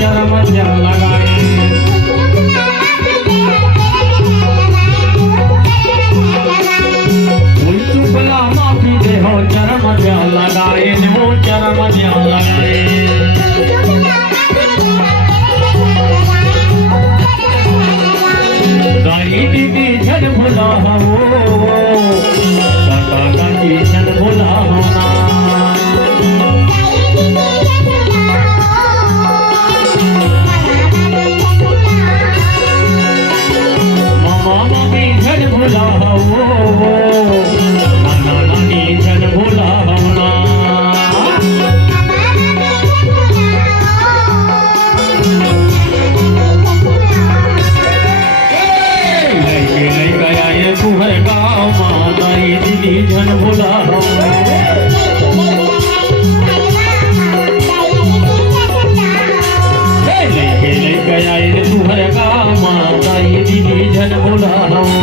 चरम जल लगाए कोई चुकला माफी दे हो चरम जल लगाए वो चरम जल लगाए गाई दीदी झन भुला हो काका काकी झन भुला होना भुला हो नाना नानी जन भुला होना ले गया ये कुहर गाँव माताई दीदी जन भुला होना ले गया ये कुहर गाँव माताई दीदी जन भुला होना